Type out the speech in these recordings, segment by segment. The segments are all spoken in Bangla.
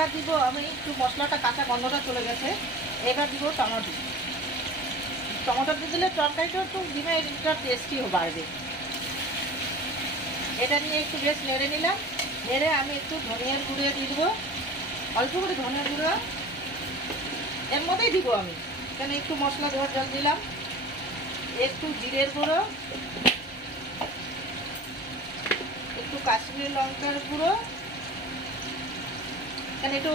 এবার দিব আমি একটু মশলাটা কাঁচা গন্ধটা চলে গেছে, এবার দিব টমেটো। টমেটো দিলে তরকারিটা একটু দিনে এটা টেস্টিও বাড়বে। এটা নিয়ে একটু বেশ নেড়ে নিলাম। নেড়ে আমি একটু ধনিয়ার গুঁড়ো দিয়ে দেবো, অল্প করে ধনিয়ার গুঁড়ো এর মধ্যেই দিব আমি, এখানে একটু মশলা ধোয়ার জল দিলাম, একটু জিরের গুঁড়ো, একটু কাশ্মীরি লঙ্কার গুঁড়ো, এখানে একটু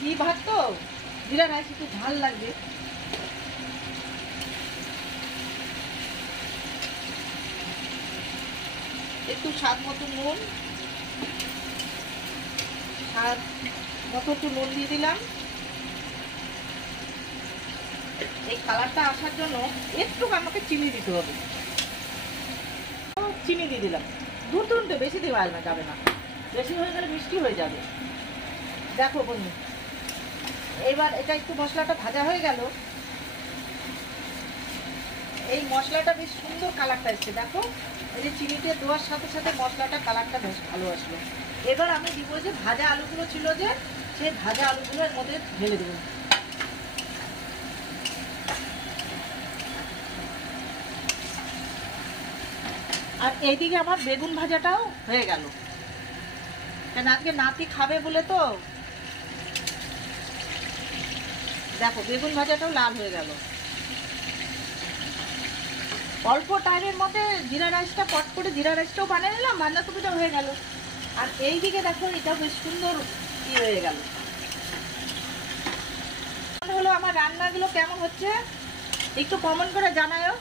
ঘি ভাত তো জিরা রাইস একটু ঝাল লাগবে, একটু স্বাদ মতো নুন, স্বাদ মতো একটু নুন দিয়ে দিলাম। এই কালারটা আসার জন্য একটু আমাকে চিনি দিতে হবে, চিনি দিয়ে দিলাম 2-3টে, বেশি দেওয়া যাবে না, বেশি হয়ে গেলে মিষ্টি হয়ে যাবে। দেখো বন্ধু, এবার এটা একটু মশলাটা ভাজা হয়ে গেল, এই মশলাটা বেশ সুন্দর কালারটা এসছে। দেখো এই যে চিনিটা দেওয়ার সাথে সাথে মশলাটা কালারটা বেশ ভালো আসলো। এবার আমি দিব যে ভাজা আলুগুলো ছিল, যে সেই ভাজা আলুগুলো এর মধ্যে ঢেলে দেবো। আর এইদিকে আমার বেগুন ভাজাটাও হয়ে গেল, কেন আজকে নাতি খাবে বলে তো। দেখো বেগুন ভাজাটাও লাল হয়ে গেল। অল্প টাইমের মধ্যে জিরা রাইসটা পট করে জিরা রাইসটাও বানিয়ে নিলাম, বাঁধাকপিটা হয়ে গেল। আর এইদিকে দেখো এটা বেশ সুন্দর হয়ে গেল। হলো আমার রান্নাগুলো কেমন হচ্ছে একটু কমেন্ট করে জানাও।